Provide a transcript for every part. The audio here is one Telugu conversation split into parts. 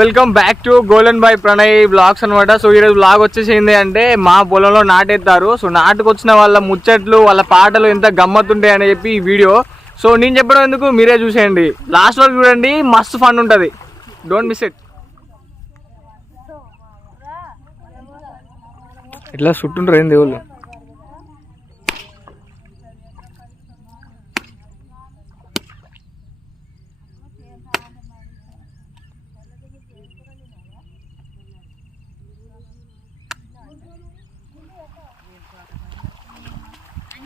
Welcome back to golden boy Pranay blogs అనమాట. సో ఈరోజు బ్లాగ్ వచ్చేసింది అంటే మా పొలంలో నాటేస్తారు. సో నాటుకు వచ్చిన వాళ్ళ ముచ్చట్లు వాళ్ళ పాటలు ఎంత గమ్మత్తుంటాయి అని చెప్పి ఈ వీడియో. సో నేను చెప్పడం ఎందుకు, మీరే చూసేయండి, లాస్ట్ వరకు చూడండి, మస్తు ఫన్ ఉంటుంది, డోంట్ మిస్ ఇట్. ఇట్లా చుట్టుంటారు ఏంది దేవుళ్ళు.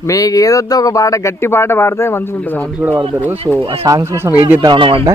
మీకు ఏదొద్దో ఒక పాట, గట్టి పాట పాడితే మంచిగా ఉంటుంది. సాంగ్స్ కూడా పాడతారు. సో ఆ సాంగ్స్ కోసం వెయిట్ చేద్దాం అన్నమాట.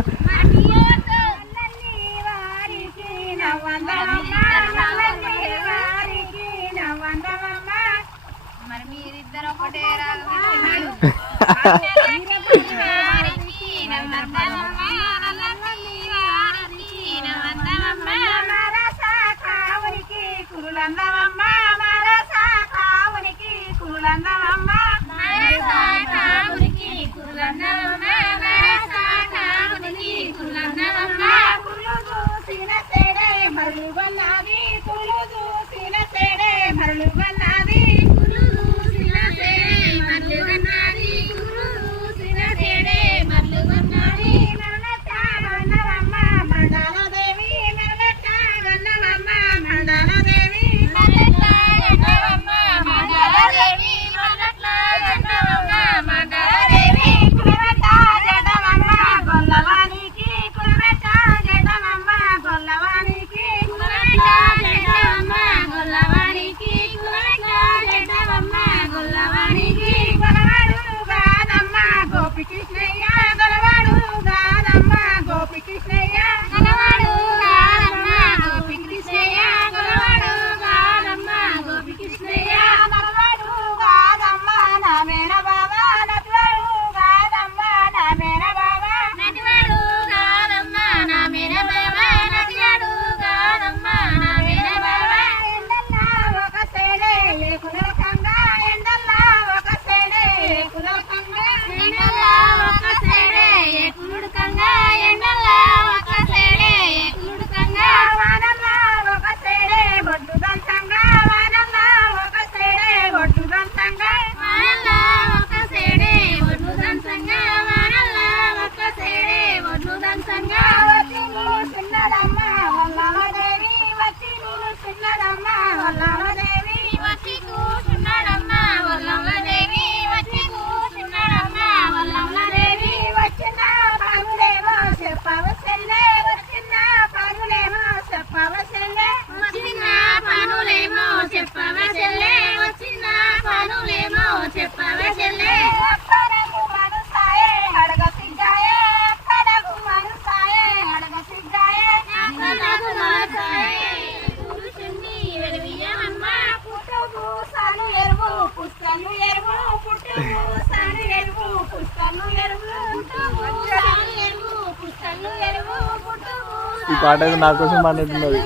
ఈ పాట అయితే నా కోసం పాడినట్టున్నది.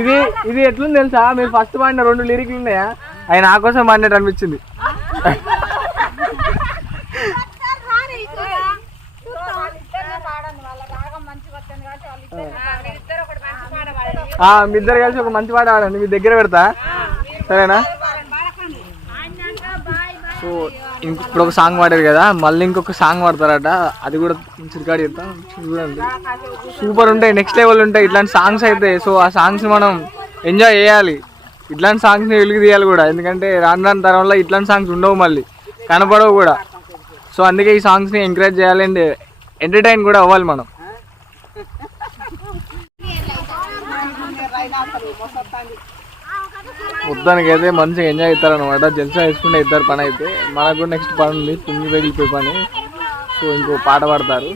ఇది ఇది ఎట్లుంది తెలుసా, మీరు ఫస్ట్ పాడిన 2 లిరిక్లు ఉన్నాయా, అవి నా కోసం పాడినట్టు అనిపించింది. మీ ఇద్దరు కలిసి ఒక మంచి పాట పాడండి, మీ దగ్గర పెడతా, సరేనా? సో ఇప్పుడు ఒక సాంగ్ పాడారు కదా, మళ్ళీ ఇంకొక సాంగ్ పాడతారట, అది కూడా రికార్డ్ చేద్దాం, చూడండి, సూపర్ ఉంటాయి, నెక్స్ట్ లెవెల్ ఉంటాయి ఇట్లాంటి సాంగ్స్ అయితే. సో ఆ సాంగ్స్ మనం ఎంజాయ్ చేయాలి, ఇట్లాంటి సాంగ్స్ని వెలుగు తీయాలి కూడా, ఎందుకంటే రాను రాను తరంలో ఇట్లాంటి సాంగ్స్ ఉండవు, మళ్ళీ కనపడవు కూడా. సో అందుకే ఈ సాంగ్స్ని ఎంకరేజ్ చేయాలి అండ్ ఎంటర్టైన్ కూడా అవ్వాలి మనం. మొత్తానికి అయితే మంచిగా ఎంజాయ్ అవుతారనమాట, జల్సా వేసుకుంటే ఇద్దరు పని అయితే. మనకు కూడా నెక్స్ట్ పని ఉంది, తుంగి వెళ్ళిపోయి పని. సో ఇంకో పాట పాడతారు.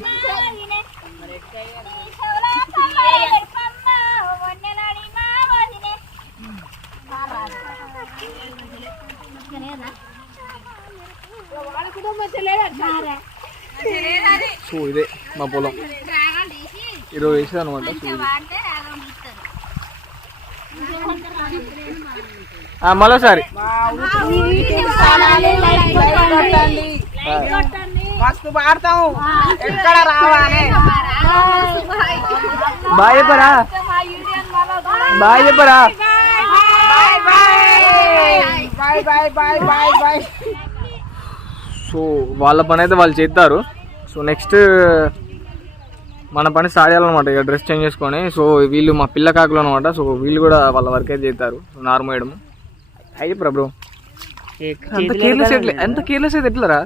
సో ఇదే మా పొలం ఈరోజు వేసేది అనమాట. మరోసారి మస్తు పాడతాం ఎక్కడ రావాలి బాయ్ చెప్పరా బాయ్ చెప్పరా bye bye bye bye bye. So వాళ్ళ పని అయితే వాళ్ళు చేస్తారు. సో నెక్స్ట్ మన పని స్టార్ట్ చేయాలన్నమాట ఇక డ్రెస్ చేంజ్ చేసుకొని. సో వీళ్ళు మా పిల్ల కాకులు అనమాట. సో వీళ్ళు కూడా వాళ్ళ వర్క్ అయితే చేస్తారు. సో నార్మల్ వేయడం అయ్యి బ్రో ఎంత కేర్లెస్ అయితే ఎట్లరా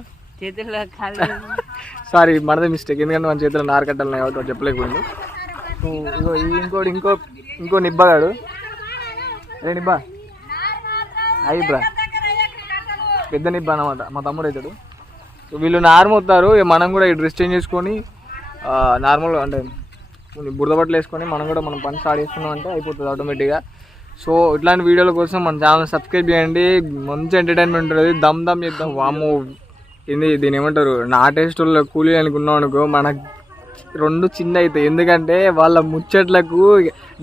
సారీ మనదే మిస్టేక్, ఎందుకంటే మన చేతిలో నార కట్టాలి కాబట్టి వాడు చెప్పలేకపోయింది. సో ఇంకోటి ఇంకో నిబ్బగాడు ఏ నిబ్బా అయ్యి బ్రా పెద్ద నిబ్బ అనమాట మా తమ్ముడు అవుతాడు. సో వీళ్ళు నార్మల్ అవుతారు. మనం కూడా ఈ డ్రెస్ చేంజ్ చేసుకొని నార్మల్ అంటే బురద బట్టలు వేసుకొని మనం కూడా మనం పని స్టార్ట్ చేసుకున్నాం అంటే అయిపోతుంది ఆటోమేటిక్గా. సో ఇట్లాంటి వీడియోల కోసం మన ఛానల్ సబ్స్క్రైబ్ చేయండి. మంచి ఎంటర్టైన్మెంట్ ఉంటుంది. దమ్ దమ్ చేద్దాం. వాము ఏంది దీని ఏమంటారు నా టేస్ట్ కూలీ అనుకున్నాం అనుకో మనకు రెండు చిన్న అవుతాయి. ఎందుకంటే వాళ్ళ ముచ్చట్లకు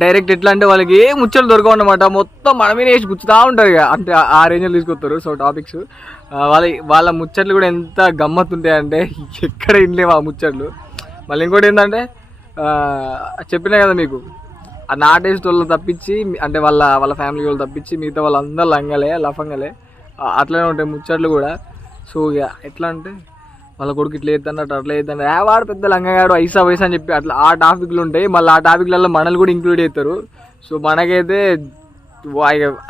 డైరెక్ట్ ఎట్లా అంటే వాళ్ళకి ఏ ముచ్చట్లు దొరకవు అన్నమాట. మొత్తం మనమే వేసి గుచ్చుతూ ఉంటారు ఇక అంటే ఆ రేంజ్లో తీసుకొస్తారు. సో టాపిక్స్ వాళ్ళ ముచ్చట్లు కూడా ఎంత గమ్మత్తు ఉంటాయంటే ఎక్కడ ఇనలేవు ఆ ముచ్చట్లు. మళ్ళీ ఇంకోటి ఏంటంటే చెప్పినా కదా మీకు ఆ నా టేస్ట్ వాళ్ళు తప్పించి అంటే వాళ్ళ ఫ్యామిలీ వాళ్ళు తప్పించి మిగతా వాళ్ళందరూ లంగలే లఫంగలే అట్లనే ఉంటాయి ముచ్చట్లు కూడా. సో ఇక ఎట్లా అంటే వాళ్ళ కొడుకు ఇట్లా చేద్దన్నట్టు అట్లా చేద్దాం వాడు పెద్ద లంగగాడు ఐసా వయసు అని చెప్పి అట్లా ఆ టాపిక్లు ఉంటాయి. మళ్ళీ ఆ టాపిక్లలో మనల్ని కూడా ఇంక్లూడ్ చేస్తారు. సో మనకైతే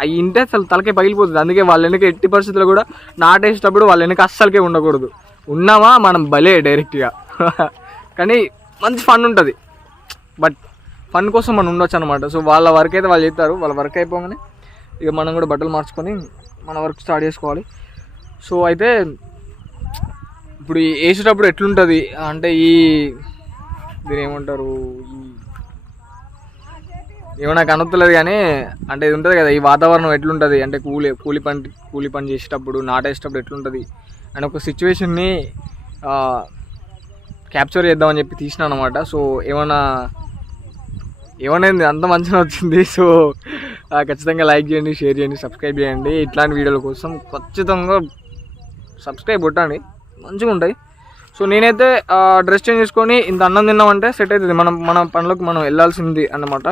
అవి ఇంటే అసలు తలకే పగిలిపోతుంది. అందుకే వాళ్ళ వెనక ఎట్టి పరిస్థితుల్లో కూడా నాటేసేటప్పుడు వాళ్ళ వెనక అస్సలకే ఉండకూడదు. ఉన్నామా మనం భలే డైరెక్ట్గా కానీ మంచి ఫన్ ఉంటుంది. బట్ ఫన్ కోసం మనం ఉండొచ్చు అనమాట. సో వాళ్ళ వర్క్ అయితే వాళ్ళు చేస్తారు. వాళ్ళ వర్క్ అయిపోగానే ఇక మనం కూడా బట్టలు మార్చుకొని మన వర్క్ స్టార్ట్ చేసుకోవాలి. సో అయితే ఇప్పుడు వేసేటప్పుడు ఎట్లుంటుంది అంటే దీని ఏమంటారు ఏమో నాకు అనొత్తలేదు కానీ అంటే ఇది ఉంటుంది కదా ఈ వాతావరణం ఎట్లుంటుంది అంటే కూలి పని చేసేటప్పుడు నాటేసేటప్పుడు ఎట్లుంటుంది అని ఒక సిచ్యువేషన్ని క్యాప్చర్ చేద్దామని చెప్పి తీసినాను అనమాట. సో ఏమనేది అంత మంచిగా వచ్చింది. సో ఖచ్చితంగా లైక్ చేయండి, షేర్ చేయండి, సబ్స్క్రైబ్ చేయండి. ఇట్లాంటి వీడియోల కోసం ఖచ్చితంగా సబ్స్క్రైబ్ కొట్టండి, మంచిగా ఉంటాయి. సో నేనైతే డ్రెస్ చేంజ్ చేసుకొని ఇంత అన్నం తిన్నామంటే సెట్ అవుతుంది. మన పనులకు మనం వెళ్ళాల్సింది అన్నమాట.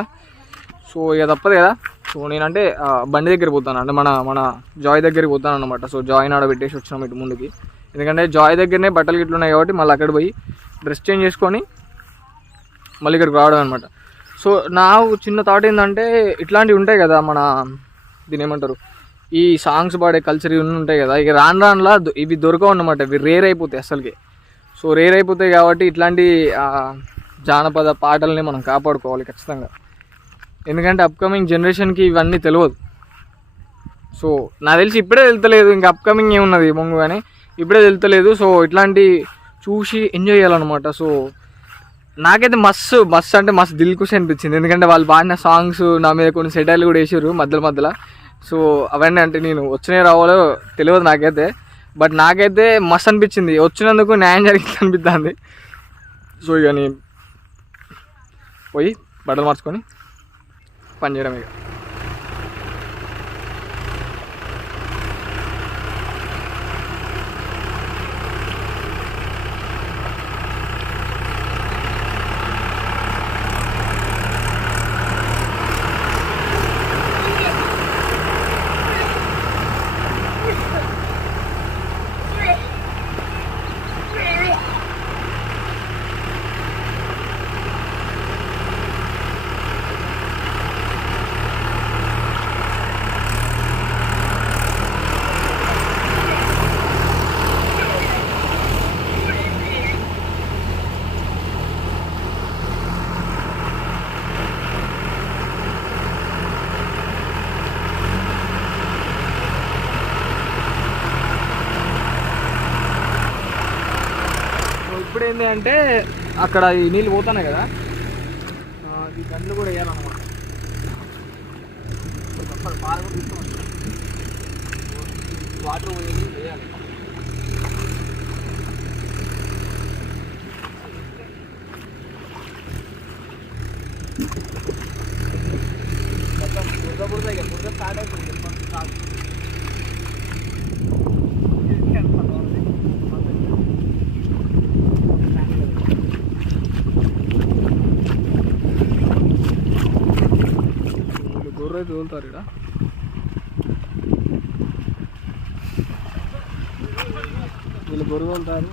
సో ఇక తప్పదు కదా. సో నేనంటే బండి దగ్గర పోతాను అంటే మన జాయ్ దగ్గరికి పోతాను అనమాట. సో జాయ్ని ఆడ పెట్టేసి వచ్చినాం ఇటు ముందుకి. ఎందుకంటే జాయ్ దగ్గరనే బట్టలు గిట్లు ఉన్నాయి కాబట్టి మళ్ళీ అక్కడ పోయి డ్రెస్ చేంజ్ చేసుకొని మళ్ళీ ఇక్కడికి రావడం అనమాట. సో నాకు చిన్న థాట్ ఏంటంటే ఇట్లాంటివి ఉంటాయి కదా మన దీని ఏమంటారు ఈ సాంగ్స్ పాడే కల్చర్ ఇవన్నీ ఉంటాయి కదా ఇక రానులా ఇవి దొరకవు అన్నమాట. ఇవి రేర్ అయిపోతాయి అసలుకి. సో రేర్ అయిపోతాయి కాబట్టి ఇట్లాంటి జానపద పాటల్ని మనం కాపాడుకోవాలి ఖచ్చితంగా. ఎందుకంటే అప్కమింగ్ జనరేషన్కి ఇవన్నీ తెలియదు. సో నాకు తెలిసి ఇప్పుడే వెళ్తలేదు, ఇంకా అప్కమింగ్ ఏమున్నది మొంగు కానీ ఇప్పుడే వెళ్తలేదు. సో ఇట్లాంటి చూసి ఎంజాయ్ చేయాలన్నమాట. సో నాకైతే మస్తు అంటే మస్తు దిల్ ఖుషి అనిపించింది. ఎందుకంటే వాళ్ళు పాడిన సాంగ్స్ నా మీద కొన్ని సెటైర్లు కూడా వేసారు మధ్యలో. సో అవన్నీ అంటే నేను వచ్చినాయి రావాలో తెలియదు నాకైతే. బట్ నాకైతే మస్తు అనిపించింది, వచ్చినందుకు న్యాయం జరిగింది అనిపిస్తుంది. సో ఇక నేను పోయి బట్టలు మార్చుకొని పని చేయడం ఇక. ఇప్పుడు ఏంటి అంటే అక్కడ ఈ నీళ్ళు పోతున్నాయి కదా ఈ గంటలు కూడా వేయాలన్నమాట. వాటర్ పోయేది వేయాలి. మొత్తం బురద స్టార్ట్ అయిపోయింది. బొర్ర అయితే తోలుతారు ఇక్కడ. వీళ్ళు బొర్ర తోలుతారు.